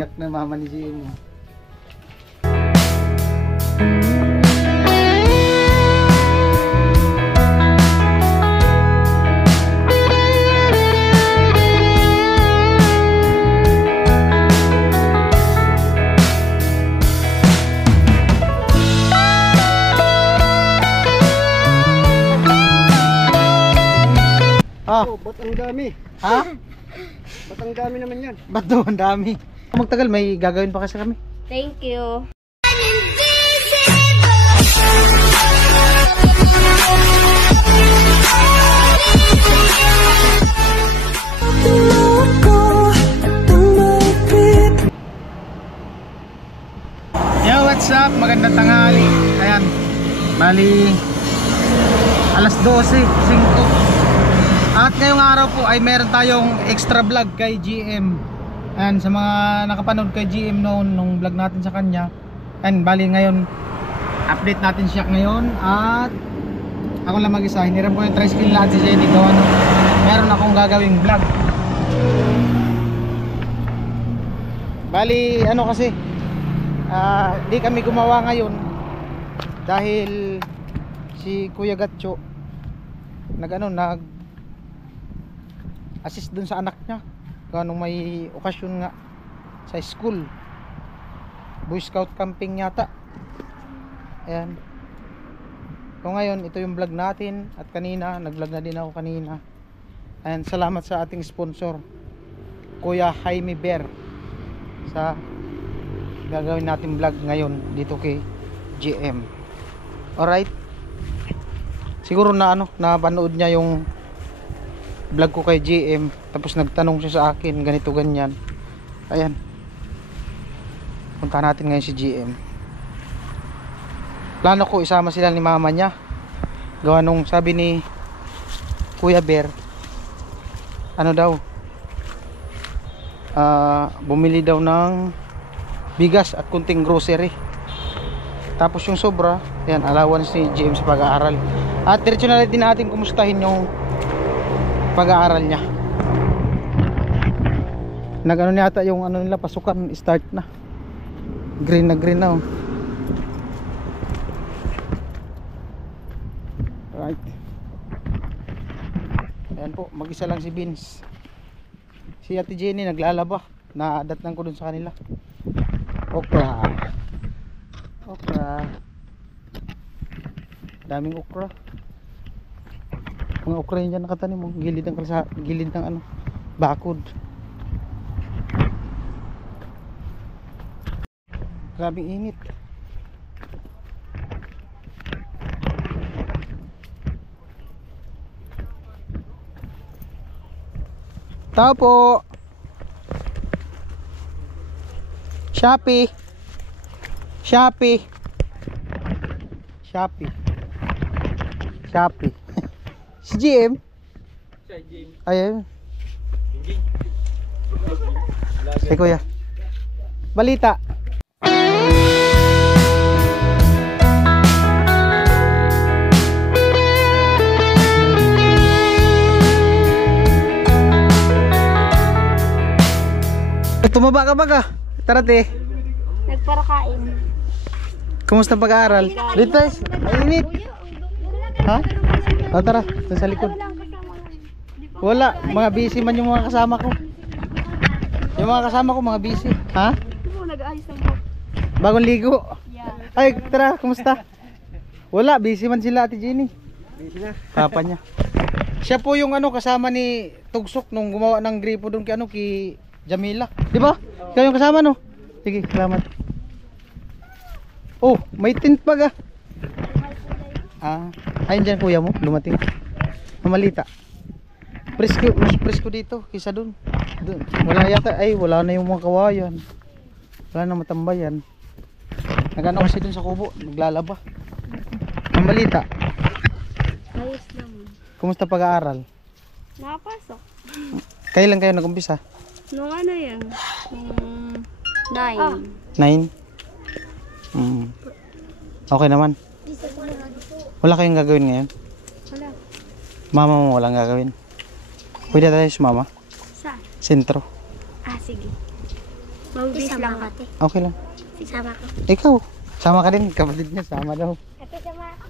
Umiyak na mama ni GM. Oh, ba't ang dami? Ha? Ba't ang dami naman yan? Ba't daw ang dami? Magtagal, may gagawin pa kasi kami. Thank you. Yo, what's up? Magandang tanghali. Ayan, bali alas 12:05. At ngayong araw po ay meron tayong extra vlog kay GM. Ayan, sa mga nakapanood kay GM noon, nung vlog natin sa kanya. Ayan, bali ngayon update natin siya ngayon. At ako lang mag-isa, hiniram ko yung tricycle lahat si Jenny gawa nung meron akong gagawing vlog. Bali ano kasi di kami gumawa ngayon dahil si Kuya Gatcho nag assist dun sa anak niya nung may okasyon nga sa school, Boy Scout camping yata. Ayan, so ngayon ito yung vlog natin. At kanina nag-vlog na din ako kanina. Ayan, salamat sa ating sponsor Kuya Jaime Bear sa gagawin natin vlog ngayon dito kay GM. Alright, siguro na napanood niya yung vlog ko kay GM, tapos nagtanong siya sa akin ganito ganyan. Ayan, punta natin ngayon si GM. Plano ko isama sila ni mama niya gawa nung sabi ni Kuya Bear bumili daw ng bigas at kunting grocery, tapos yung sobra, ayan, allowance ni GM sa pag-aaral. At diretso na din natin kumustahin yung pag-aaral niya. Nag-ano yata yung nila, pasukan, start na. Green na oh. Right. Ayan po, mag-isa lang si Vince. Si Ate Jenny naglalaba. Na-adatnan ko dun sa kanila. Okra. Daming okra. Mga okra yun dyan nakatanim mo, gilid ng kalsa, gilid ng bakod. Grabing init. Tao po. Shopee. Si GM. Ayan. Si Kuya. Balita. Tumaba ka baga. Tara te. Nagparakain. Kumusta pag-aaral? Dito guys. Mainit. Ha? O tara, dun sa likod. Wala, mga busy man yung mga kasama ko. Yung mga kasama ko mga busy. Ha? Nag-aayos ng buhok. Bagong ligo. Yeah. Ay, tara, kumusta? Wala, busy man sila Ate Jenny. Busy na. Papa niya. Siya po yung kasama ni Tugsok nung gumawa ng gripo doon kay Jamila. Di ba? Ikaw yung kasama no? Sige, salamat. Oh, may tint pa ga. Ayun dyan kuya mo, dumating. Mamalita. Presko, mas presko dito kaysa dun. Wala yata, wala na yung mga kawayan. Wala na matambayan. Nagano kasi dun sa kubo, naglalaba. Mamalita. Ayos lang. Kumusta pag-aaral? Nakapasok. Kailan kayo nag-umpisa? Nung yan? 9. 9? Okay naman. Wala kayong gagawin ngayon? Wala. Mama mo walang gagawin? Pwede tayo sumama? Saan? Sentro. Sige. Magbis lang ka. Okay lang. Sisama ko. Ikaw, sama ka din. Kapatid niya, sama daw. Ate, sama ako.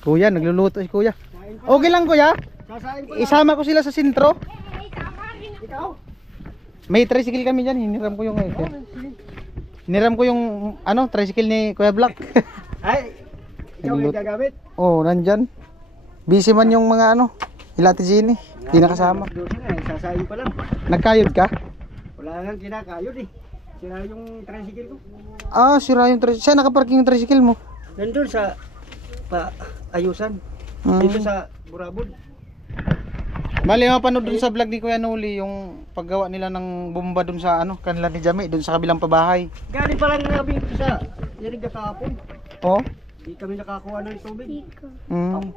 Kuya, nagluluto si kuya. Okay lang kuya. Sasain ko. Isama ko sila sa sentro. Ikaw? May tricycle kami dyan. Hiniram ko yung hiniram ko yung ano, tricycle ni Kuya Black. Ay, ikaw may gagamit? Oh, nandyan. Busy man yung mga ano, Ilati Gini. Di nakasama. Doon na eh, sasain pa lang. Nagkayod ka? Wala nang kinakayod eh. Sira yung tricycle ko. Ah, sira yung tricycle. Saan nakaparking yung tricycle mo? Nandun sa ayusan. Hmm. Dito sa Burabod. Bali, mapanood dun sa vlog ni Kuya Noli yung paggawa nila ng bomba dun sa ano, kanila ni Jami, dun sa kabilang pabahay. Galing pa lang namin sa Yariga kahapon. Oh? Di kami nakakuha ng tubig. Mm.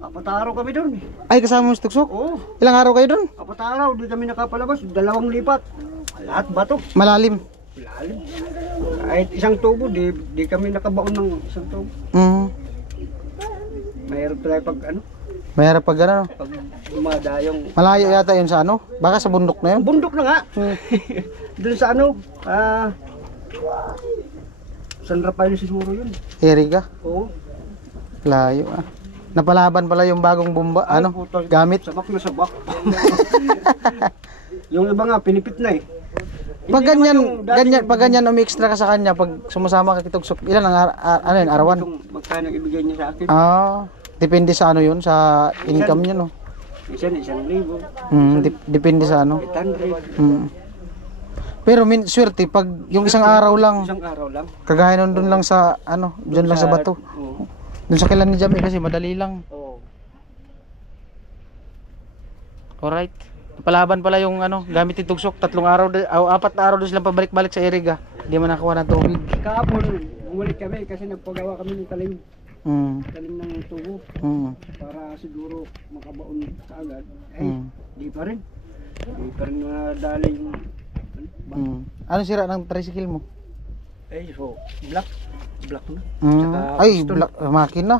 4 araw kami doon. Ay, kasama mo si Tuksok? Oo, Ilang araw kayo dun? 4 araw. Di kami nakapalabas. 2 lipat. Lahat bato. Malalim. Lalim. Kahit isang tubo, di kami nakabaon ng isang tubo. Mm. Mahirap tayo pag ano, Mahirap pag ano. pag dumadayong. Malayo yata yun sa ano? Baka sa bundok na yun? Bundok na nga. Hmm. Doon sa ano, San Rafael siguro yun. Eriga. Oo. Layo ah. Napalaban pala yung bagong bomba. Ay, Ano? puto, Gamit. Sabak na sabak. Yung iba nga, pinipit na eh. Pag Hindi naman ganyan, yung dating- ganyan, pag ganyan umi-extra ka sa kanya, pag sumasama ka kay Tuksok, ilan ang ano yun, arawan? Kung magkano ibigay niya sa akin. Ah, depende sa ano yun, sa income niya no. Minsan 1,000. Depende sa ano. 800. Mm. Pero swerte pag yung isang araw lang, Isang araw lang. kagaya nun dun lang sa ano, dyan lang sa bato. Oo. Dun sa kilan ni Jami kasi madali lang. Oo. Alright. Palaban pala yung ano, gamit ni Tuksok, 4 araw, 4 na araw doon silang pabalik-balik sa Eriga. Hindi man nakuha ng tubig. Kahapon, bumalik kami kasi nagpagawa kami ng talim ng tubo Mm. para siguro makabaon sa agad. Ay, Mm. di pa rin. Di pa rin nadali yung Mm. Ano sira ng tricycle mo? so black na. Mm. Tsaka Ay, piston. makina.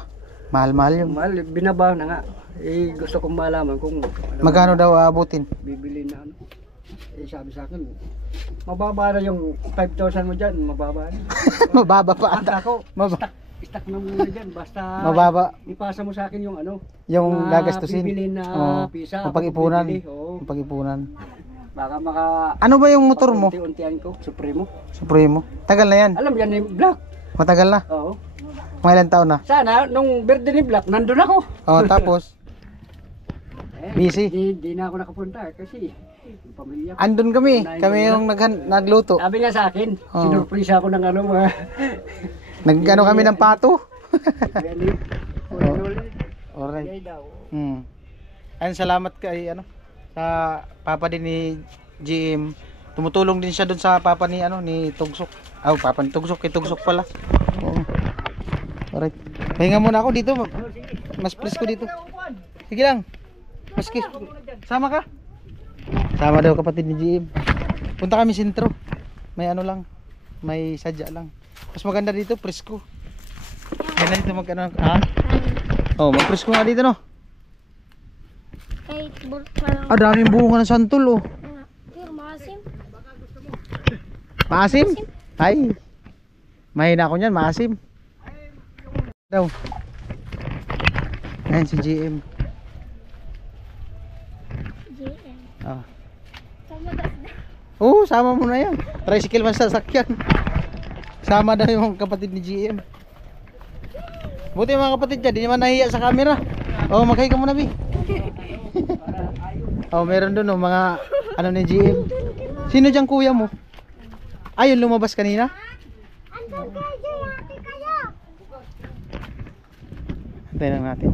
Mahal-mahal yun. Mahal, binabaw na nga. Gusto kong malaman kung Magkano daw aabutin? bibili na ano. Sabi sa akin, mababa na yung 5,000 mo dyan, mababa na. Mababa pa ata. Ako, Maba- stock na muna dyan, basta Mababa ipasa mo sa akin yung ano, yung mga gagastusin. bibili na Oo. pisa. Ang pag-ipunan. Oo. Ang pag-ipunan. Baka maka Ano ba yung motor mo? unti-untian ko, Supremo. Supremo. Tagal na yan. Alam yan yung Black. Matagal na. Oo. Mga ilang taon na. Sana, nung birthday ni Black, nandun ako. Oh, tapos busy. Di na ako nakapunta kasi yung pamilya ko. Andun kami. Kami yung nagluto. Sabi nga sa akin, Oo. sinurpresa ako ng ano mga Nagano kami ng pato. Really? Alright. Yay daw. Ayun, salamat kay ano sa papa din ni GM. Tumutulong din siya doon sa papa ni ano ni Tugsok. Papa ni Tugsok, kay Tugsok pala. Oo. Alright. Pahinga muna ako dito. Mas presko dito. Sige lang. Maski. Sama ka? Sama daw kapatid ni GM. Punta kami sentro. May ano lang. May sadya lang. Mas maganda dito, presko. Ganda dito magkano. Ha? Oh, mag-presko nga dito no. Kahit bulk pa lang. Daming bunga ng santol oh. Pero maasim. Maasim? Ay. Mahina ako niyan, maasim. Daw. Ayan si GM. GM. Ah. Sama daw. Oo, sama mo na yan. Tricycle man sa sasakyan. Sama daw yung kapatid ni GM. Buti mga kapatid dyan, di naman nahiya sa camera. Oh, maghay ka muna, Bi. Oh, meron doon mga ano ni GM. Sino dyan kuya mo? Ayun, lumabas kanina? Antayin lang natin.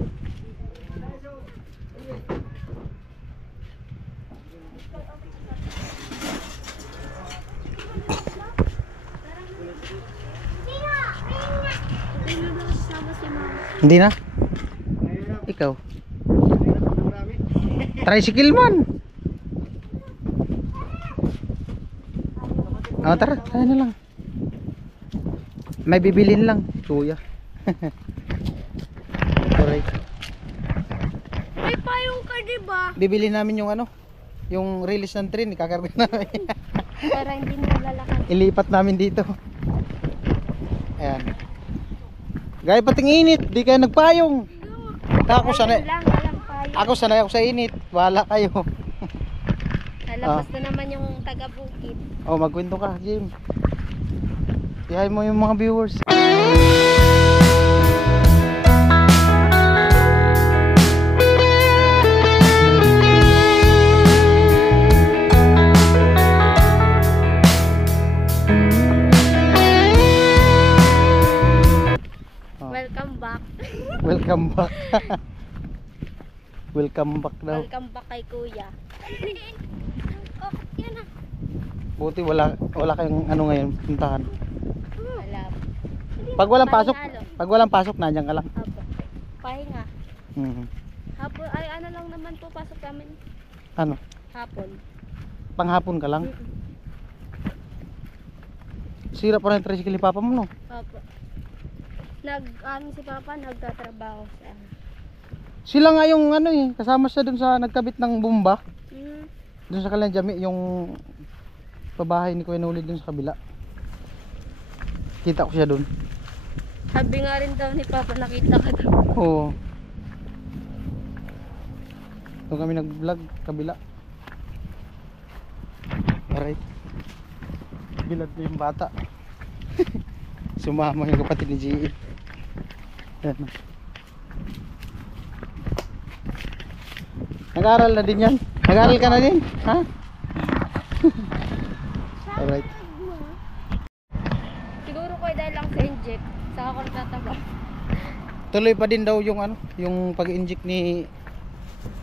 Sama si mama. Hindi na? Ikaw? Tricycle man. Tara, tayo na lang. May bibilin lang, kuya. Alright. May payong ka, diba? Bibili namin yung ano, yung release ng train, ikakarga namin. Para hindi na lalakad. Ilipat namin dito. Ayan. Gaya pating init, di kayo nagpayong. Ako sanay. Walang payo. Ako sanay ako sa init. Wala kayo. Lalabas na naman yung taga-bukid. Oh, magkwento ka, Jim. Ihay mo yung mga viewers. Welcome back. Welcome back. Welcome back daw. Welcome back kay Kuya. Oh, yan na. Buti wala kayong ano ngayon puntahan. Wala. Pag walang pasok, Pahinga, pag walang pasok nandiyan ka lang. Apo. Pahinga. Mhm. Hapon, ay ano lang naman po pasok namin. Ano? Hapon. Panghapon ka lang. Mm-mm. Sira pa rin yung tricycle ni Papa mo, no? Opo. Si Papa nagtatrabaho sa Sila nga yung ano eh, kasama siya dun sa nagkabit ng bomba. Mm. Dun sa Kalanjami, yung pabahay ni Kuya Noli dun sa kabila. Kita ko siya dun. Sabi nga rin daw ni Papa, nakita ka daw. Oo. Doon kami nag-vlog, kabila. Alright. Bilad na yung bata. Sumama yung kapatid ni G.E. Yan. Nag-aaral na din yan. Nag-aaral ka na din. Ha? Alright. Siguro ko dahil lang sa inject, saka ako nagtatrabaho. Tuloy pa din daw yung ano, yung pag-inject ni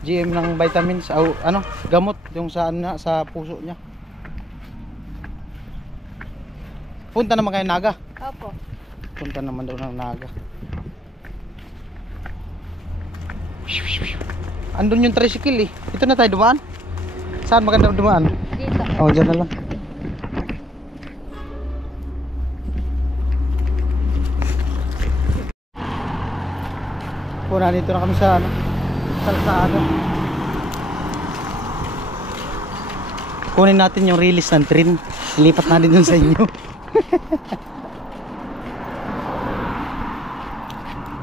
GM ng vitamins o ano, gamot yung sa sa puso niya. Punta naman kayo Naga. Opo. Punta naman daw ng Naga. Andun yung tricycle eh. Ito na tayo dumaan. Saan maganda dumaan? Dito. Oh, dyan na lang. Puna dito na kami sa ano, kalsada. Kunin natin yung release ng train. Ilipat natin dun sa inyo.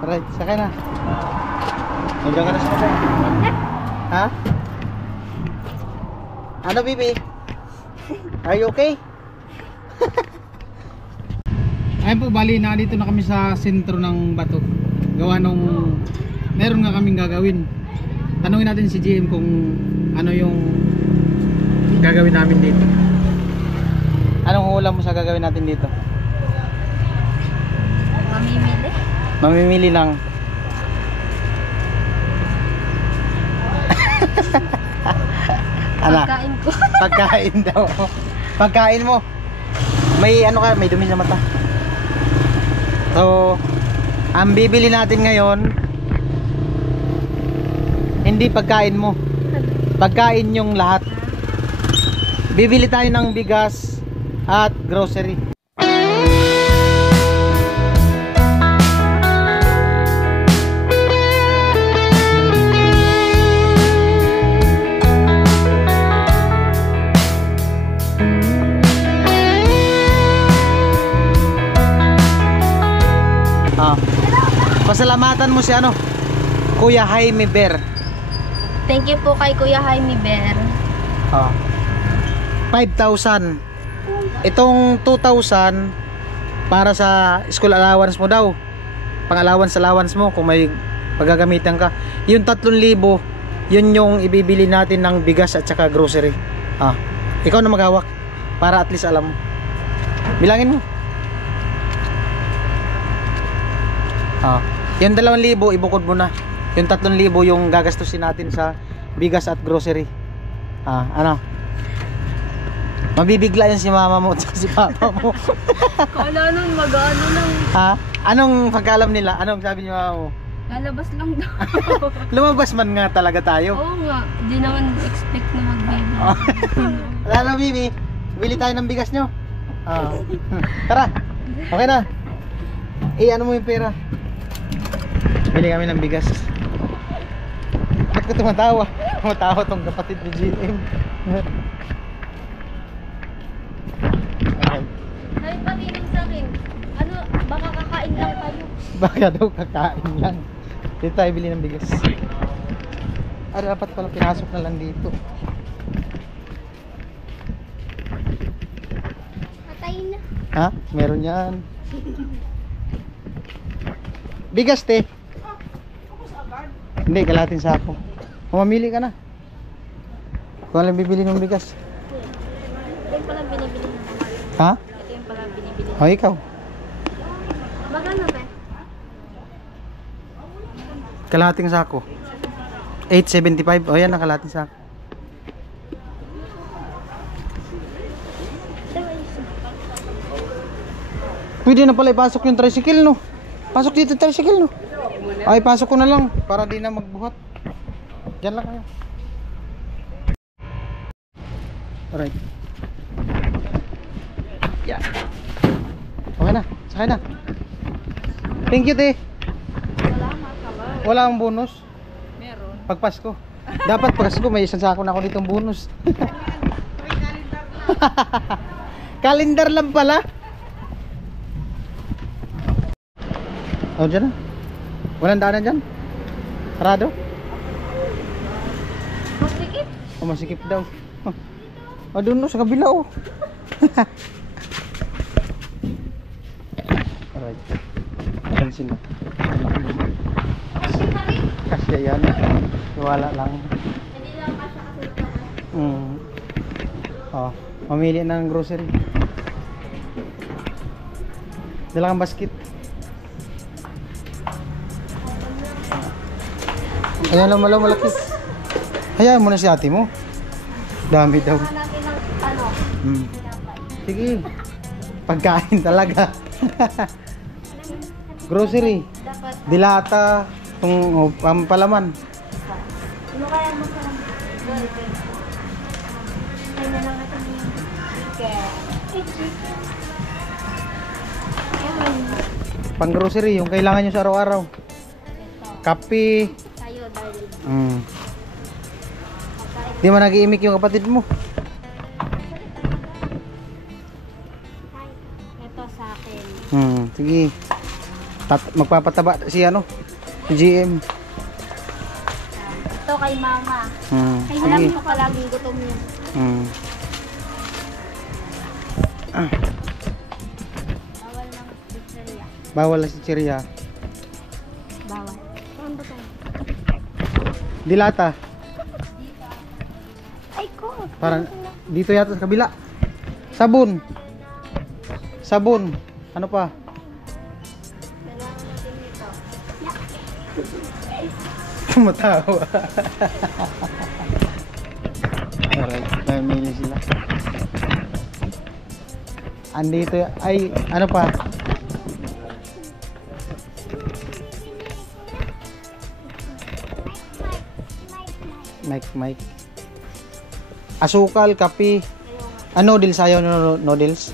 Alright, sakay na. Nandiyan ka na sa kabay. Ha? Ano, Bibi? Are you okay? Ayun po, bali na dito na kami sa sentro ng Bato. Gawa nung meron nga kaming gagawin. Tanungin natin si GM kung ano yung gagawin namin dito. Anong hula mo sa gagawin natin dito? Mamimili. Mamimili lang. Anak, Pagkain ko. pagkain daw. Pagkain mo. May ano ka, may dumi sa mata. So, ang bibili natin ngayon hindi pagkain mo. Pagkain yung lahat. Bibili tayo ng bigas at grocery. Pasalamatan mo si ano, Kuya Jaime Ber. Thank you po kay Kuya Jaime Ber. 5,000. Itong 2,000 para sa school allowance mo daw. Pang-allowance mo kung may paggagamitan ka. Yung 3,000, yun yung ibibili natin ng bigas at saka grocery. Ikaw na maghawak para at least alam mo. Bilangin mo. Yung 2,000 ibukod mo na. Yung 3,000 yung gagastusin natin sa bigas at grocery. Ano? Mabibigla yan si mama mo at si papa mo. Kala nun mag-ano lang. Anong pagkalam nila? Anong sabi ni mama mo? Lalabas lang daw. Lumabas man nga talaga tayo. Oo nga. Di naman expect na mag-baby. Lalo, Bibi, bili tayo ng bigas nyo. Tara, okay na. Ano mo yung pera? Bili kami ng bigas. Ba't ka tumatawa? Tumatawa tong kapatid ni GM. Baka daw kakain lang. Dito tayo bili ng bigas. Dapat pala pinasok na lang dito. Patayin na. Ha? Meron yan. Bigas, te. Hindi, kalahating sako. Mamili ka na. Kung alam bibili ng bigas. Ito yung palang binibili ng mga. Ha? Ito yung palang binibili. O, ikaw. Magkano ba? Kalahating sako. 8.75. O, yan na kalahating sako. Pwede na pala ipasok yung tricycle, no? Pasok dito yung tricycle, no? Ay, pasok ko na lang para di na magbuhat. Diyan lang kayo. Alright. Yeah. Okay na. Sakay na. Thank you, te. Wala akong bonus. Meron. Pag Pasko. Dapat pag Pasko may isang sako na ako ditong bonus. Kalendar lang pala. Oh, dyan na. Walang daanan dyan. Sarado. Masikip. Oh, masikip daw. Oh, doon no, sa kabila oh. Alright. Ayan sila. Kasya yan. Wala lang. Hindi lang kasya kasi ito. Oh, mamili ng grocery. Dala kang basket. Ayan lang malaki. Hayaan mo na si ate mo. Dami daw. Saan natin ng ano? Sige. Pagkain talaga. Grocery. Dapat. Dilata. Itong pampalaman. Ano kaya mo sa chicken? Kaya na lang natin yung chicken. Ayan. Pang grocery. Yung kailangan nyo sa araw-araw. Ito. Kape. Tayo dahil Mm. pagkain. Di mo nag-iimik yung kapatid mo. Ito sa akin. Sige. Magpapataba si ano? Si GM. Ito kay mama. Kay alam Sige. mo palaging gutom yun. Bawal ng pizzeria. Bawal na si Chiria. Bawal. Saan ba ito? Dilata. Ay ko. Parang dito yata sa kabila. Sabon. Sabon. Ano pa? Kailangan natin ito. Tumatawa. Alright, namili sila. Andito ay ano pa? Mike. Asukal, kape. Ano noodles ayaw noodles?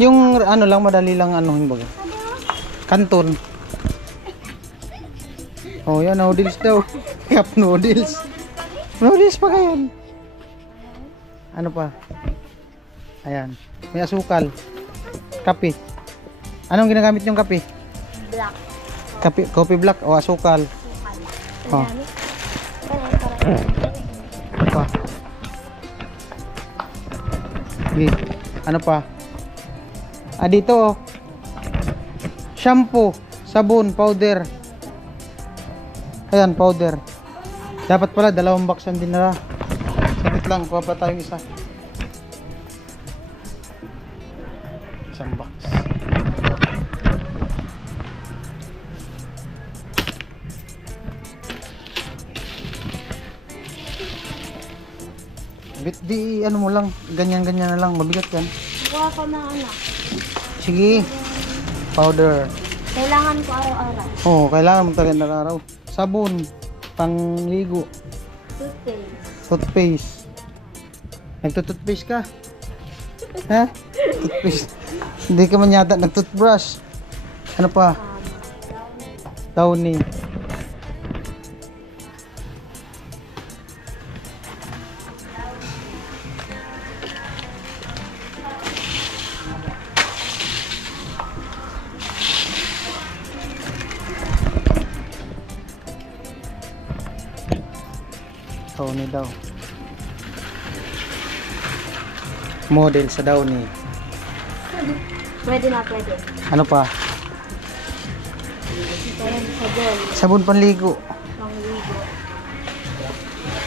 Yung ano lang madali lang anuhin baga. Kanton. Oh, yan noodles daw. Cup noodles. Noodles pa kayan. Ano pa? Ayan. May asukal. Kape. Anong ginagamit yung kape? Black. Kape, coffee black o asukal. Oh. Ano pa? Sige. Ano pa? Dito oh. Shampoo, sabon, powder. Ayan, powder. Dapat pala dalawang box ang dinala. Sakit lang, kuha pa tayong isa. Isang box. Di ano mo lang, ganyan-ganyan na lang, mabigat yan. Kuha ko na anak. Sige. Powder. Kailangan ko araw-araw. Oh, kailangan mo talaga araw. Sabon, pangligo, Toothpaste. toothpaste. Nagtutoothpaste ka? Ha? Toothpaste. Hindi ka man yata nagtoothbrush. Ano pa? Downy. Downy daw. Model sa Downy. Pwede na, pwede. Ano pa? Pwede sabon. Sabon panligo. Pangligo.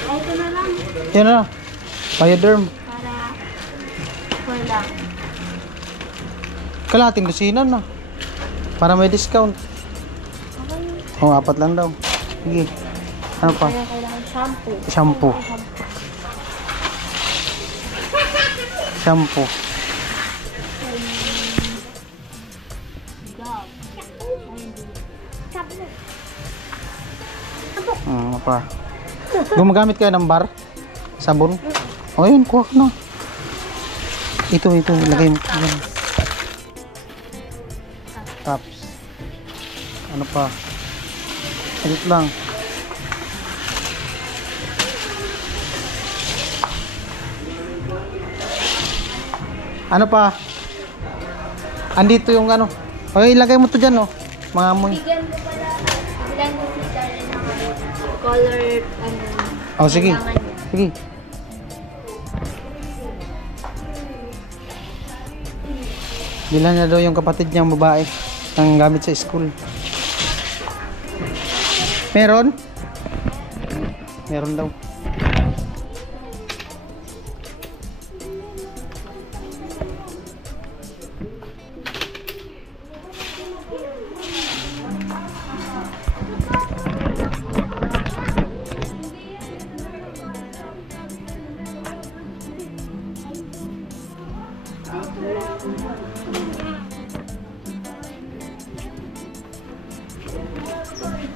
Ay, ito na lang. Yan na. Bioderm. Para for lang. Kalahating dosinan na. Para may discount. Okay. O, 4 lang daw. Sige. Ano pa? Kaya kailangan shampoo. Shampoo. Shampoo. Gum. Ano pa? Gumagamit kayo ng bar? Sabon? O yun, kuha ko na. Ito, lagay mo. Yan. Tops. Ano pa? Edit lang. Ano pa? Andito yung ano. O, ilagay mo to dyan, no? Mga amoy. Bigyan mo pala. Bigyan mo si Darren ng color, O, sige. kailangan niya. Sige. Bilan na daw yung kapatid niyang babae ang gamit sa school. Meron? Meron daw.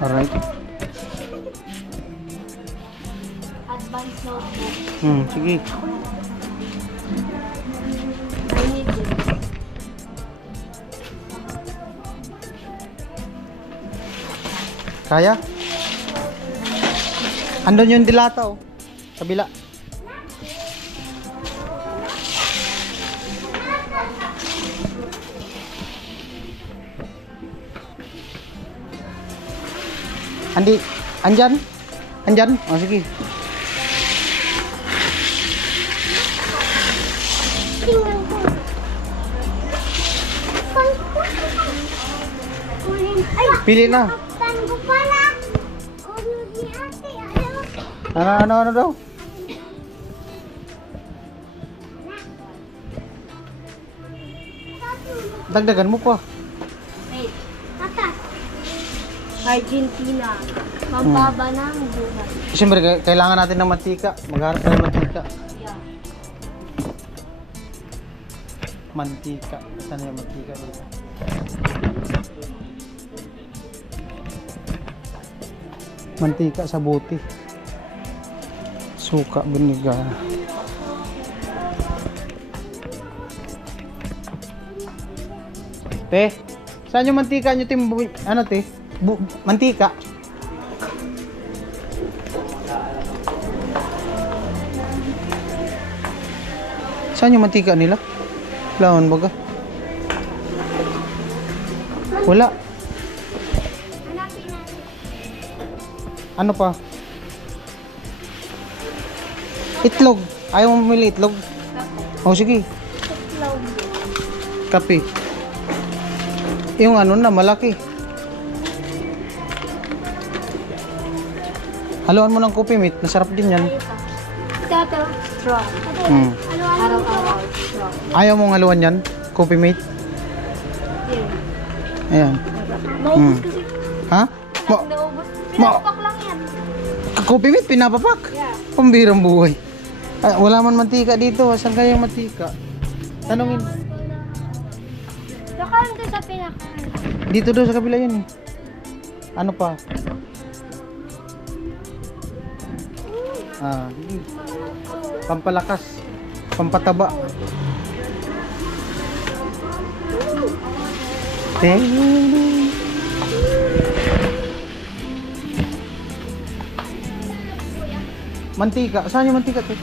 Alright. Advanced notebook. Sige. I need it. Kaya? Andun yung dilata, oh. Kabila. Andyan? Andyan? O, sige. Tingnan ko. Ay! Pili na. Tan ko pala. Ano ni ate? Ano? Ano daw? Dagdagan mo pa. Wait. Tata. Argentina. Pambaba ng buhay. Siyempre, kailangan natin ng mantika. Magharap tayo ng mantika. Yeah. Mantika. Saan yung mantika dito? Mantika sa buti. Suka, biniga. Te, saan yung mantika nyo, Tim? Ano, te? Mantika? Saan yung mantika nila? Lawan baga? Wala. Hanapin natin. Ano pa? Itlog. Ayaw mo mamili itlog? O sige. Itlog. Kape. Yung ano na, malaki. Haluan mo ng coffee mate. Masarap din yan. Ito. Strong. Araw-araw. Strong. Ayaw mong haluan yan? Coffee mate? Yun. Ayan. Maubos kasi. Ha? Naubos. Pinapak lang yan. Coffee mate, pinapapak? Yeah. Pambirang buhay. Ah, wala man mantika dito. Saan kaya yung mantika? Tanungin. Saka doon sa pinaka. Dito daw sa kabila yun eh. Ano pa? Ah, hindi. Pampalakas. Pampataba. Mantika. Saan yung mantika? Te?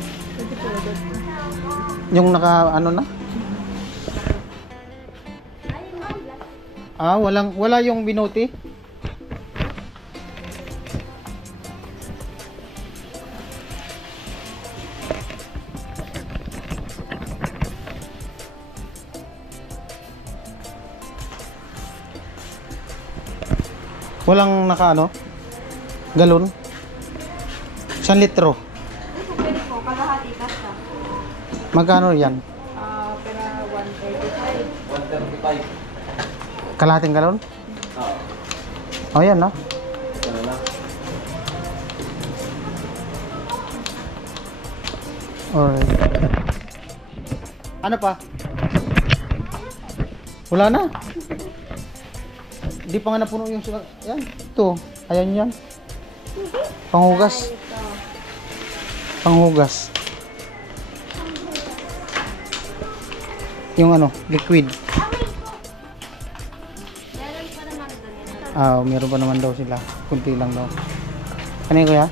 Yung naka ano na? Ah, wala yung binuti. Walang naka ano? Galon? 1 litro. Pwede po, kalahati kasta. Magkano yan? Pera 135. Kalahating galon? Oo. Oh, yan, no? Ano na? Alright. Ano pa? Wala na. Hindi pa nga napuno yung sila. Yan. Ito. Ayan yan. Panghugas. Panghugas. Yung ano, liquid. Meron pa naman doon yun. Meron pa naman daw sila. Kunti lang daw. Ano yun, kuya?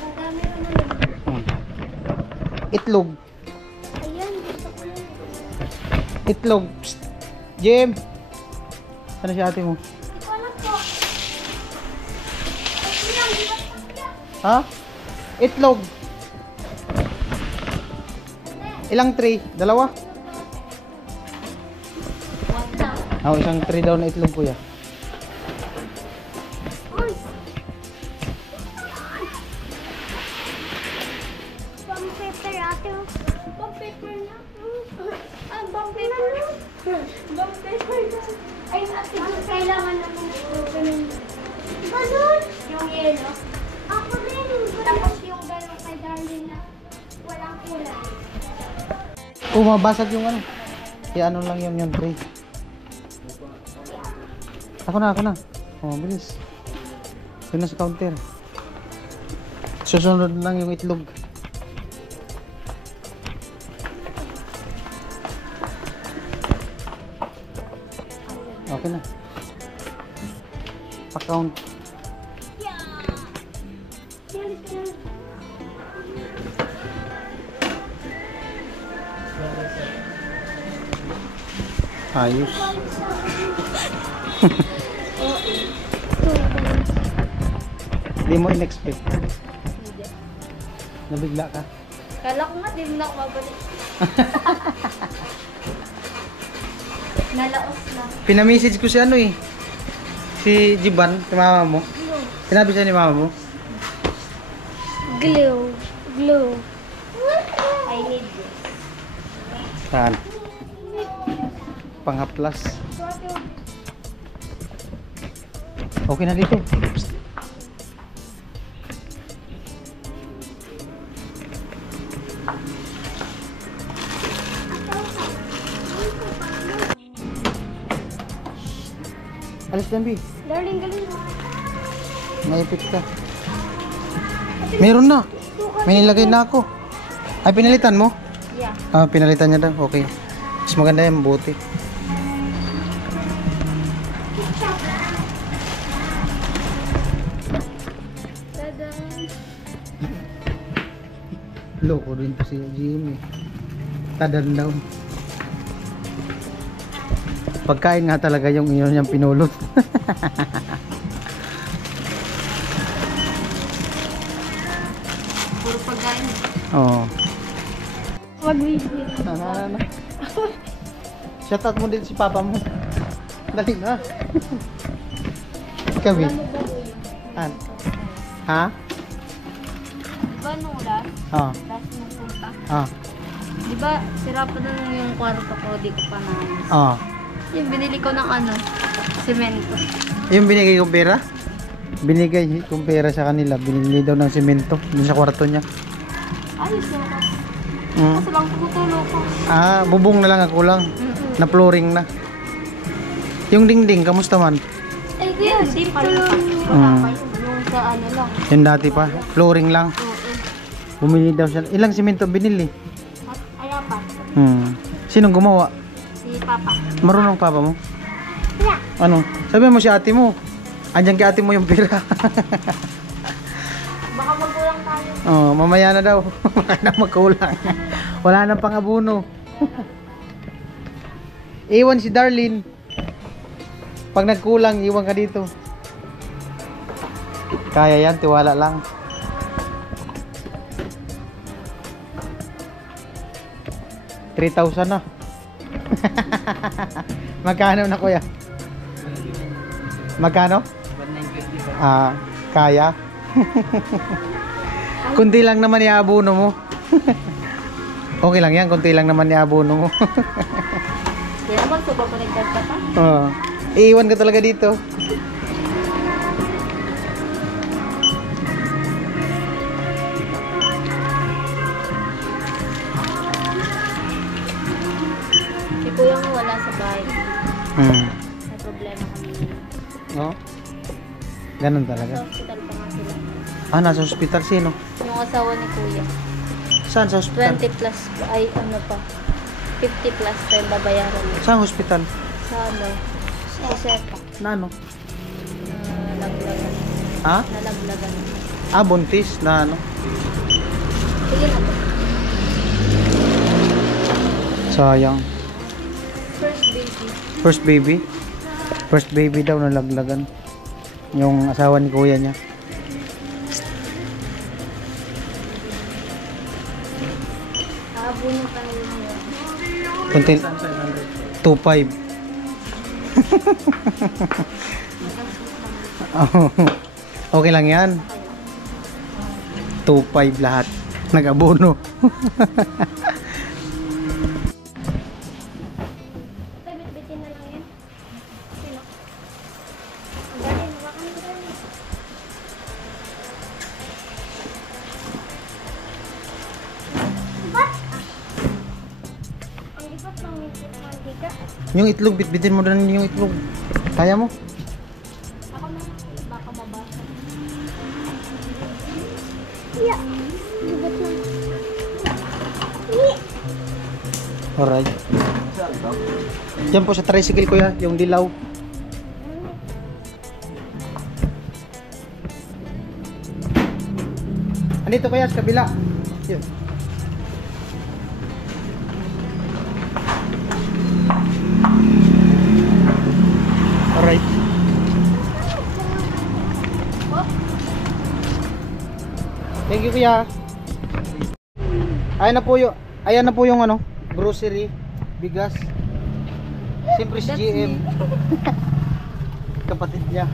Ang dami naman. Itlog. Ayan, gusto ko yun. Itlog. Psst. Jim! Ano si ate mo? Hindi ko alam po. Ay, lang, di ba? Ha? Itlog. Ilang tray? Dalawa? Isang tray daw na itlog, kuya. Uy! Bang paper ate. Bang paper na. Bang paper na. Bang paper na. Ay, ate, kailangan naman na ganun. Yung yellow. Ako rin. Tapos yung ganun kay Darlene na walang kulay. Mabasag yung ano. Ano lang yun yung tray. Ako na. Bilis. Yun na sa counter. Susunod lang yung itlog. Okay na. Pa-count. Ayos. Hindi mo in-expect. Nabigla ka. Kala ko nga, di mo na ako babalik. Nalaos na. Pinamessage ko si ano eh. Si Jiban, si mama mo. Sinabi siya ni mama mo. Glue. Glue. I need this. Saan? Panghaplas. Okay na dito. Alis dyan, Bi. Darling, galing mo. Maipit ka. Meron na. May nilagay na ako. Ay, pinalitan mo? Yeah. Pinalitan niya daw. Okay. Mas maganda yung buti. Tada. Loko rin to si Jimmy. Tadan daw. Pagkain nga talaga yung iyon niyang pinulot. Puro pagkain. Oo. Mag-video. Na. Shoutout mo din si papa mo. Dali na. Kabi. Ha? Diba nung last nung punta? Diba sira pa doon yung kwarto ko, di ko pa naayos. Yung binili ko ng ano, semento. Yung binigay kong pera? Binigay kong pera sa kanila. Binili daw ng simento dun sa kwarto niya. Ayos yun kasi. Mm. Kasi lang tumutulo ko. Bubong na lang ako lang. Na flooring na. Yung dingding, kamusta man? Ay, yun, di pa rin. Yung sa ano lang. Yung dati pa, flooring lang. Bumili daw siya. Ilang simento binili? Ay, apat. Sinong gumawa? Si Papa. Marunong papa mo? Yeah. Ano? Sabi mo si ate mo. Andiyan kay ate mo yung pera. Baka magkulang tayo. Mamaya na daw. Baka na magkulang. Wala na pang abuno. Iwan si Darlene. Pag nagkulang, iwan ka dito. Kaya yan, tiwala lang. $3,000 na. Magkano na kuya? Magkano? Kaya? Kunti lang naman iabuno mo. Okay lang yan, kunti lang naman iabuno mo. Kaya naman, so babaliktad ka pa. Oo. Iiwan ka talaga dito. Si kuya nga wala sa bahay. May problema kami. No? Ganun talaga. Sa hospital pa nga sila. Nasa hospital sino? Yung asawa ni kuya. Saan sa hospital? 20 plus, ay ano pa. 50 plus pa yung babayaran niya. Saan hospital? Sa ano? Sa Sepa. Na ano? Nalaglagan. Ha? Nalaglagan. Buntis na ano? Sige na po. Sayang. First baby. First baby? First baby daw nalaglagan. Yung asawa ni kuya niya. Aabunin pa nila ngayon. Kunti. 2.5. Okay lang yan. 2.5 lahat. Nag-abono. Bitin na lang yan. Sino? Ang galing, hawakan mo rin. Ba't? Ang lipat lang yung mantika. Yung itlog, bitbitin mo din yung itlog. Kaya mo? Ako na, baka mabasa. Yeah. Lipat lang. Alright. Diyan po sa tricycle kuya, yung dilaw. Andito kuya, sa kabila. Yun. Alright. Thank you kuya. Ayan na po yung ano, grocery, bigas. Siyempre si GM. Kapatid niya.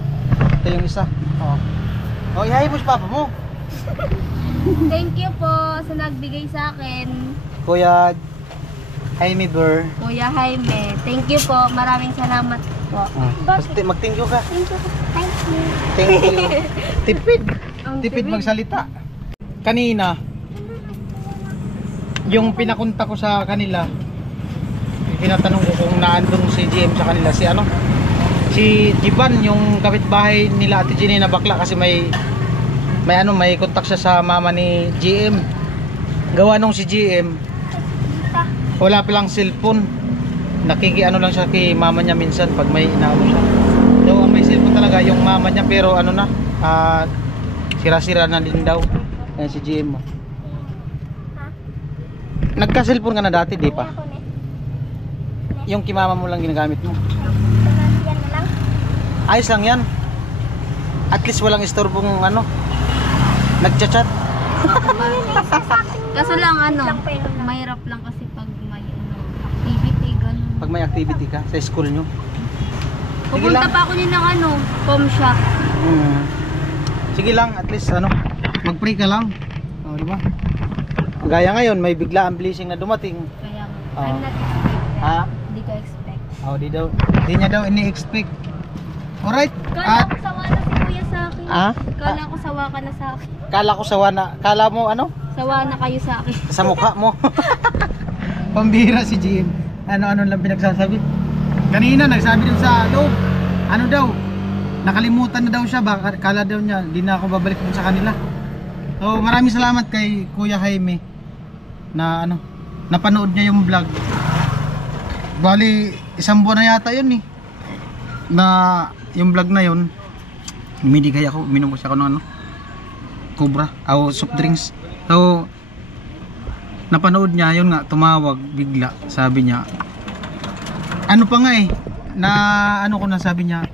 Ito yung isa. Oh, ihahay mo si papa mo. Thank you po sa nagbigay sa akin. Kuya Jaime Burr. Kuya Jaime, thank you po. Maraming salamat po. Basta mag-thank you ka. Thank you. Thank you. Thank you. Tipid. Ang Tipid magsalita. Kanina, yung pinakunta ko sa kanila, tinatanong ko kung naandun si GM sa kanila, si Jiban, yung kapitbahay nila Ate Jenny na bakla, kasi may kontak siya sa mama ni GM. Gawa nung si GM wala pa lang cellphone, nakikiano lang siya kay mama niya minsan pag may inaano siya. So ang may cellphone talaga yung mama niya, pero sira-sira na din daw. Ayan si GM mo. Nagka-cellphone ka na dati, di pa? Yung kimama mo lang ginagamit mo. Ayos lang yan. At least walang istorbong nagchat-chat. Kaso lang mahirap lang kasi pag may activity, ganun. Pag may activity ka sa school nyo. Pupunta pa ako din ng home shop. Sige lang, at least mag-pray ka lang. Di ba? Gaya ngayon, may bigla ang blessing na dumating. Kaya I'm not expected. Ha? Hindi ko expect. Di niya daw ini-expect. Alright. Kala ko sawa na si kuya sa akin. Kala ko sawa ka na sa akin. Kala ko sawa na. Kala mo Sawa na kayo sa akin. sa mukha mo. Pambihira si GM. Ano lang pinagsasabi. Kanina nagsabi din sa loob. Nakalimutan na daw siya. Baka kala daw niya hindi na ako babalik dun sa kanila. So maraming salamat kay Kuya Jaime na napanood niya yung vlog. Bali 1 buwan na yata yun na yung vlog na yun. Uminom ko siya ng Cobra o soft drinks. So napanood niya yun nga, tumawag bigla, sabi niya sabi niya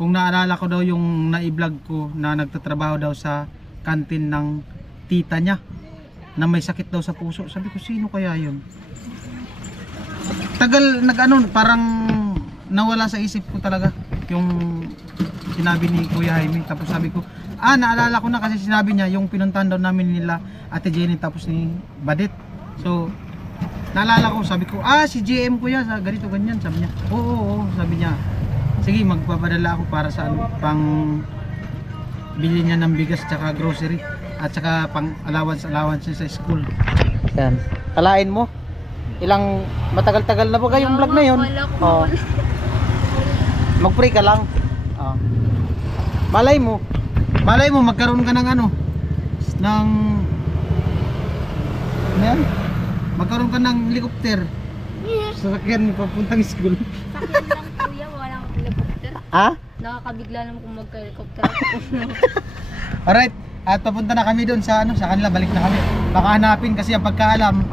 kung naalala ko daw yung na-vlog ko na nagtatrabaho daw sa kantin ng tita niya na may sakit daw sa puso. Sabi ko, sino kaya yun? tagal parang nawala sa isip ko talaga yung sinabi ni Kuya Jaime. Tapos sabi ko, naalala ko na kasi sinabi niya yung pinuntahan daw namin nila Ate Jenny tapos ni Badet. So naalala ko, sabi ko, si GM Kuya, sa ganito ganyan, sabi niya. Oo, sabi niya. Sige, magpapadala ako para sa pang bili niya ng bigas tsaka grocery at tsaka pang allowance sa school. Yan. Kalain mo? Ilang matagal-tagal na ba kayong vlog na yun? Oh. Mag-pray ka lang. Oh. Malay mo magkaroon ka ng ng yan. Magkaroon ka ng helicopter. Yes. Sasakyan mo papuntang school. Sakyan lang kuya, walang helicopter. Nakakabigla naman kung magka-helicopter. Alright, at papunta na kami doon sa kanila, balik na kami. Baka hanapin kasi ang pagkaalam,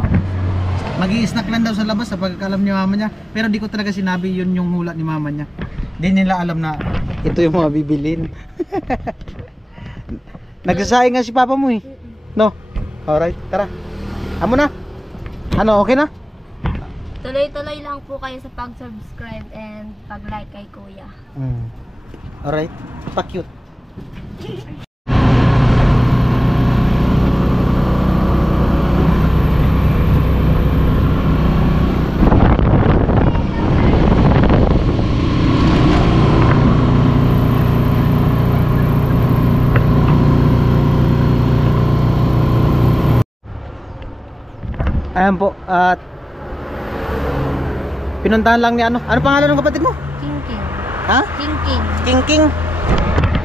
mag-i-snack lang daw sa labas sa pagkaalam ni mama niya. Pero di ko talaga sinabi yun yung hula ni mama niya. Di nila alam na ito yung mga bibilin. Nagsasaing nga si papa mo eh. No? Alright, tara. Amo na? Okay na? Tuloy-tuloy lang po kayo sa pag-subscribe and pag-like kay kuya. Alright, pa-cute. Ayan po, at pinuntahan lang ni ano pangalan ng kapatid mo? King. Ha? King. King.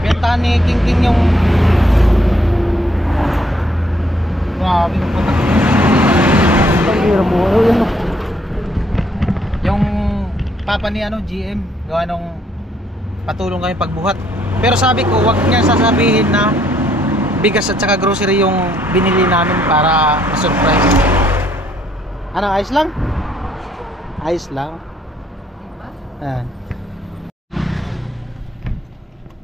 Pinuntahan ni King yung grabe ng punta. Ang hirap mo, yun yung papa ni GM, gawa nung patulong kami pagbuhat. Pero sabi ko, wag niya sasabihin na bigas at saka grocery yung binili namin para ma-surprise. Ayos lang? Ayos lang. Ayan.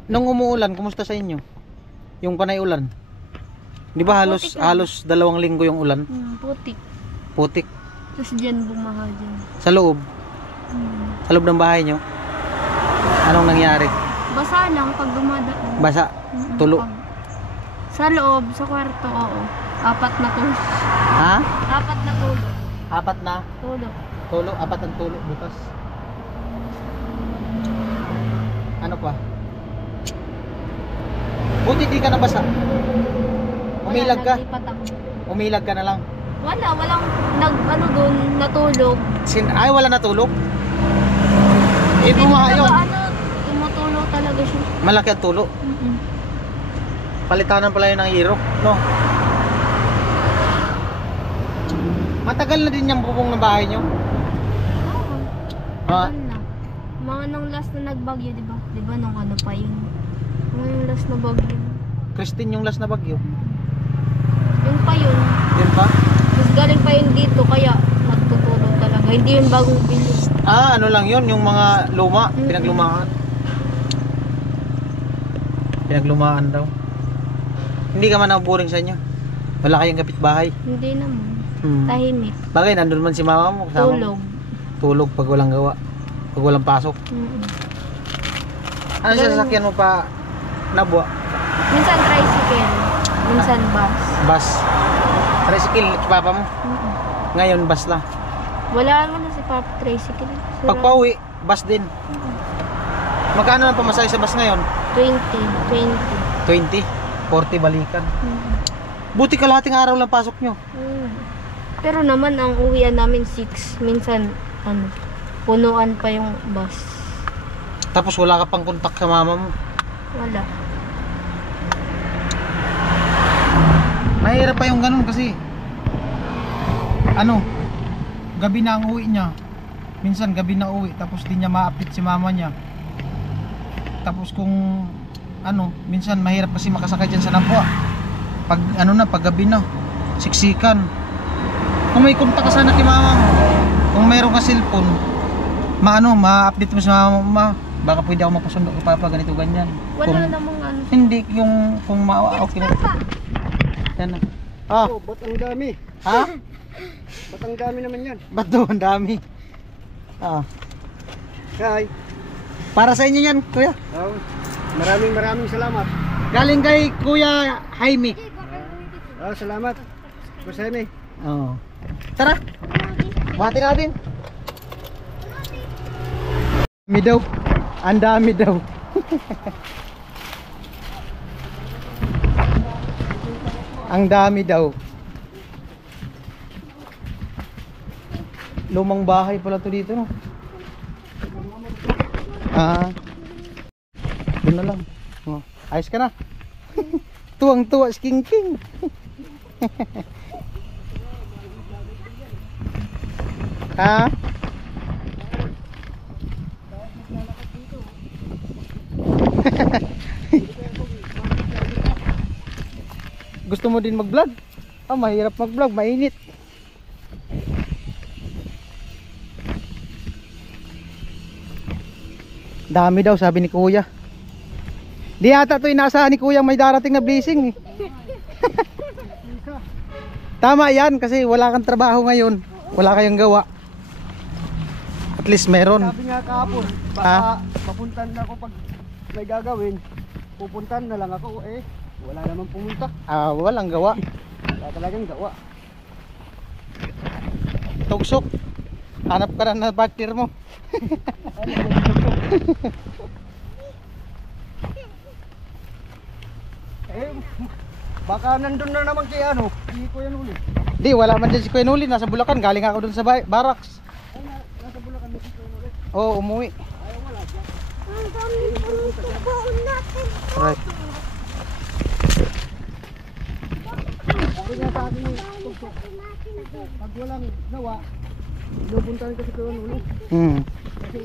Nung umuulan, kumusta sa inyo? Yung panay ulan? Di ba halos 2 linggo yung ulan? Putik. Tapos dyan bumaha dyan. Sa loob? Sa loob ng bahay nyo? Anong nangyari? Basa lang pag dumadaan. Basa? Tulo? Sa loob, sa kwarto, oo. 4 na tulog. Ha? 4 na tulog. 4 na? Tulog. 4 ang tulog bukas. Ano pa? Buti di ka nabasa. Umilag ka? Umilag ka na lang. Walang doon, natulog. Wala natulog? Bumaha yun. Tumutulog talaga siya. Malaki ang tulo. Palitanan pala yun ng hero, no? Matagal na din yung bubong ng bahay nyo? Oo. Ah. Na. Mga nung last na nagbagyo, di ba? Di ba nung pa yun? Yung last na bagyo. Christine yung last na bagyo. Yun pa yun. Yun pa? Mas galing pa yun dito, kaya nagtutulog talaga. Hindi yun bagong bilis. Ano lang yun, yung mga luma, pinaglumaan. Pinaglumaan daw. Hindi ka man nabuboring sa inyo? Wala kayong kapitbahay? Hindi naman. Tahimik. Bagay, nandun man si mama mo. Kasama Tulog. Tulog pag walang gawa. Pag walang pasok. Ano sa sasakyan mo pa nabuwa? Minsan tricycle. Minsan bus. Bus. Tricycle, si papa mo? Ngayon, bus na. Wala naman na si Papa tricycle. Pag pauwi, bus din. Magkano na pamasahe sa bus ngayon? 20. 20? 40 balikan. Buti kalahating araw lang pasok nyo. Pero naman ang uwian namin 6. Minsan punuan pa yung bus. Tapos wala ka pang kontak sa mama mo? Wala. Mahirap pa yung ganun kasi gabi na ang uwi niya. Minsan gabi na uwi tapos di niya ma-update si mama niya. Tapos kung minsan mahirap kasi makasakay dyan sa Nabwa. Pag pag gabi na, siksikan. Kung may kontak ka sana kay mama mo, kung mayroon ka cellphone, ma-update mo sa mama mo, baka pwede ako mapasundo ka pa ganito ganyan. Wala namang Hindi, kung okay na. Yan na. Ba't ang dami? Ha? Ba't ang dami naman yan? Ba't daw ang dami? Ah, Hi. para sa inyo yan, kuya. Oh, maraming salamat. Galing kay Kuya Jaime. Oh, salamat. Kuseme. Oo. Tara, bati natin. Dami daw. Ang dami daw. Ang dami daw. Lumang bahay pala to dito, no? Ah. Doon na lang. Oh, ayos ka na. Tuwang-tuwa si King King. Ha? Gusto mo din mag-vlog? Ah, mahirap mag-vlog, mainit. Dami daw sabi ni Kuya. Di ata ito inaasahan ni Kuya may darating na blessing eh. Tama yan kasi wala kang trabaho ngayon. Wala kayong gawa. At least meron. Sabi nga kahapon, baka mapuntan na ako pag may gagawin. Pupuntan na lang ako eh. Wala namang pumunta. Ah, walang gawa. Wala talagang gawa. Tugsok. Hanap ka na ng partner mo. Eh, baka nandun na naman kay ano, si Kuya Nuli. Di, wala man din si Kuya Nuli. Nasa Bulacan. Galing ako dun sa barracks. Ay, nasa Bulacan na si Kuya Nuli. Oo, umuwi. Ayaw wala siya. Ang dami po nito baon natin. Right. Sabi nga sa akin yung tugsok, pag walang gawa, pinupuntahan ko si Kuya Nuli. Hmm. Kasi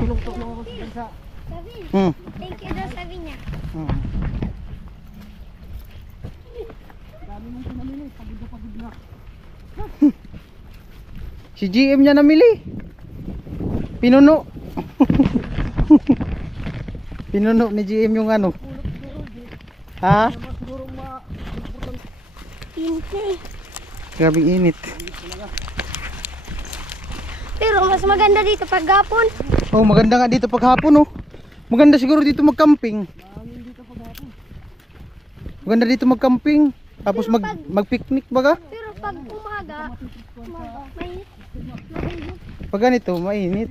tulong-tok na ako sa bansa. Sabi, Hmm. thank you daw sabi niya. Hmm. Dami mong pinamili, pagod na. Si GM niya namili. Pinuno. Pinuno ni GM yung ano. Ha? Naman siguro Pinti. Grabing init. Pero mas maganda dito pag gapon. Oh, maganda nga dito paghapon, oh. Maganda siguro dito mag-camping. Maganda dito mag-camping. Tapos mag-picnic baga. Pero pag umaga, mainit. Pag ganito, mainit.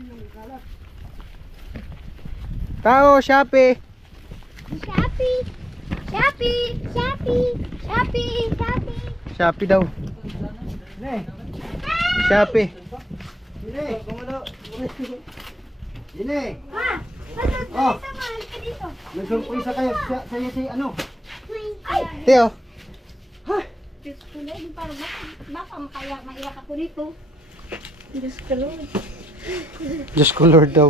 Tao, Shopee. Shopee! Shopee! Shopee! Shopee! Shopee! Shopee daw. Ne, Shopee. Dine. Dine. Ma! Oh. Samahan ka dito. May surpresa kayo sa'yo si ano. Ay! Teo. Diyos ko na, parang baka maiyak ako nito. Diyos ko Lord. Diyos ko Lord daw.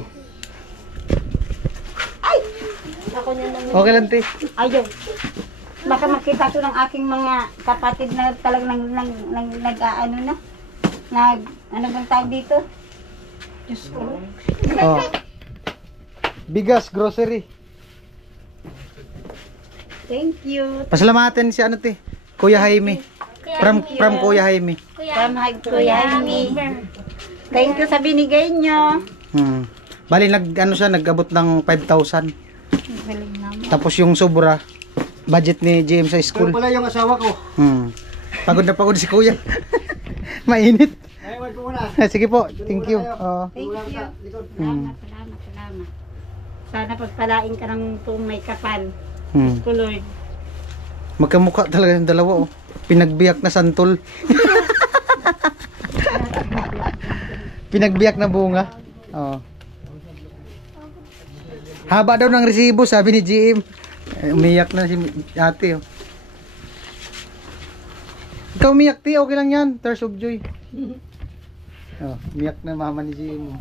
Ako niya naman. Okay lang, te. Ayaw. Baka makita ko ng aking mga kapatid na talagang nag-ano na. Ano bang tawag dito? Diyos ko. Oh. Bigas, grocery. Thank you. Pasalamatan si ano, te. Kuya Jaime. From Kuya Jaime. From Kuya Jaime. Thank you sa binigay nyo. Hmm. Bali nag-ano siya, nag-abot ng 5,000. Galing naman. Tapos yung sobra, budget ni GM sa Ito school. pala yung asawa ko. Hmm. Pagod na pagod si Kuya. Mainit. Ay, wag ko muna. Sige po, thank you. Oo. Thank Wala you. sa likod. Hmm. Salamat. Sana pagpalain ka ng kung may kapal. Hmm. Ko Lord. Magkamukha talaga yung dalawa, oh. Pinagbiyak na santol. Pinagbiyak na bunga. Oo. Haba daw ng resibo, sabi ni GM. Umiyak na si ate, oh. Ikaw umiyak, ti. Okay lang yan. Tears of joy. Oh, umiyak na mama ni GM, oh.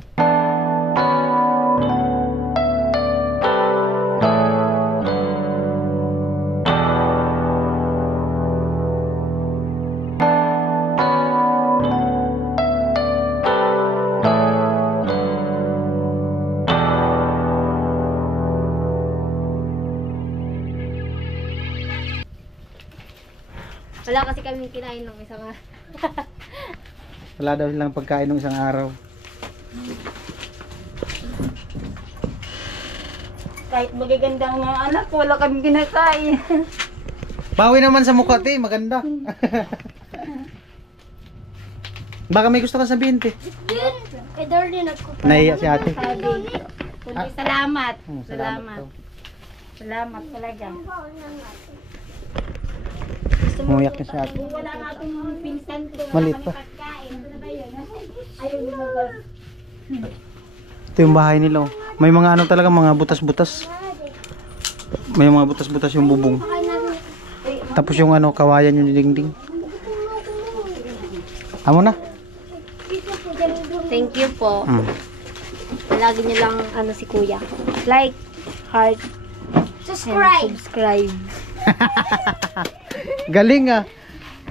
Wala kasi kami kinain ng isang Wala daw silang pagkain ng isang araw. Kahit magaganda ang mga anak, wala kami kinakain. Bawi naman sa mukha, te. Maganda. Baka may gusto ka sabihin, te. Yun. Kay Darlene nagkupa. Nahiya si ate. Kundi salamat. Salamat. Salamat. daw. Salamat talaga. Umuyak na si ate. Kung wala nga akong pinsan ko, wala Maliit kami pa. pagkain. Ano ba yun? Ayaw lumabas. Ito yung bahay nila. Oh. May mga ano talaga, mga butas-butas. May mga butas-butas yung bubong. Tapos yung ano, kawayan yung dingding. Amo na. Thank you po. Mm. Lagi niyo lang ano si Kuya. Like, heart, and subscribe. Galing ah.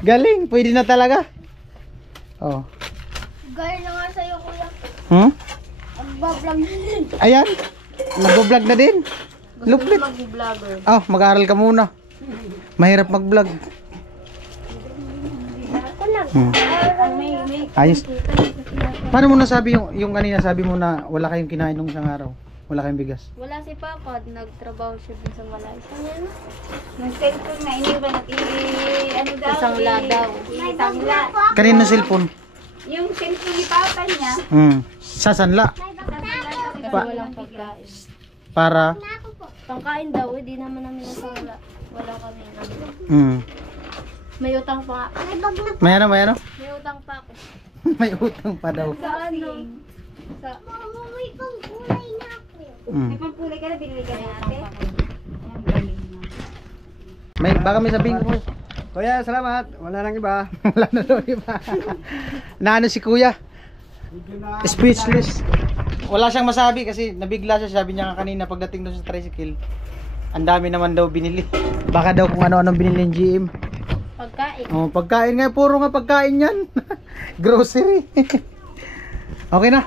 Galing. Pwede na talaga. Oh. Gaya na nga sa'yo, Kuya. Hmm? Magbablog na din. Ayan. Nag-vlog na din. Luplit. Mag-vlogger. Ah, mag-aaral ka muna. Mahirap mag-vlog. Ako lang. Hmm. Ayos. Paano mo nasabi yung kanina sabi mo na wala kayong kinain nung isang araw? Wala kayong bigas? Wala si Papa. Nagtrabaho siya dun sa Malaysia. Ano? Nung cellphone na iniwan at ano daw? Isangla daw. Isangla. Kanino cellphone? Yung cellphone ni Papa niya. Hmm. Sa sanla. Kasi Pa- walang pagkain. Para Pangkain daw, hindi naman namin nasangla. Wala kami. hmm. May utang pa nga. May ano, may ano? May utang pa ako. May utang pa daw. Sa ano? Sa... may pangkulay na ako. Hmm. May pampulay ka na, binili ka na ate. May baka may sabihin ko. Kuya, salamat. Wala nang iba. Wala na daw iba. Naano si Kuya? Speechless. Wala siyang masabi kasi nabigla siya. Sabi niya nga kanina pagdating doon sa tricycle, ang dami naman daw binili. Baka daw kung ano-anong binili ng GM. Pagkain. Oh, pagkain nga, puro nga pagkain yan. Grocery. Okay na.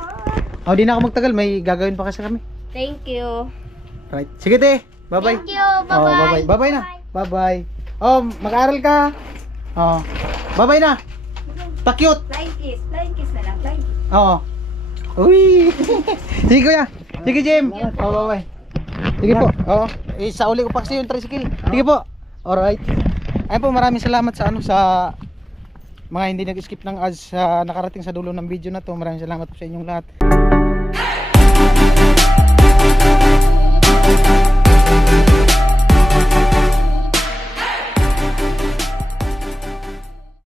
Oh, di na ako magtagal, may gagawin pa kasi kami. Thank you. Right. Sige te. Bye-bye. Thank you. Oh, bye-bye. Bye-bye na. Bye-bye. Oh, mag-aral ka. Oh. Bye-bye na. Pa-cute. Flying kiss na lang, flying kiss. Oo. Uy. Sige kuya. Sige Jim. Oh, bye-bye. Sige po. Oo. Isauli ko pa kasi yung tricycle. Sige po. Alright. Ayun po, maraming salamat sa ano sa mga hindi nag-skip ng ads sa nakarating sa dulo ng video na to. Maraming salamat po sa inyong lahat.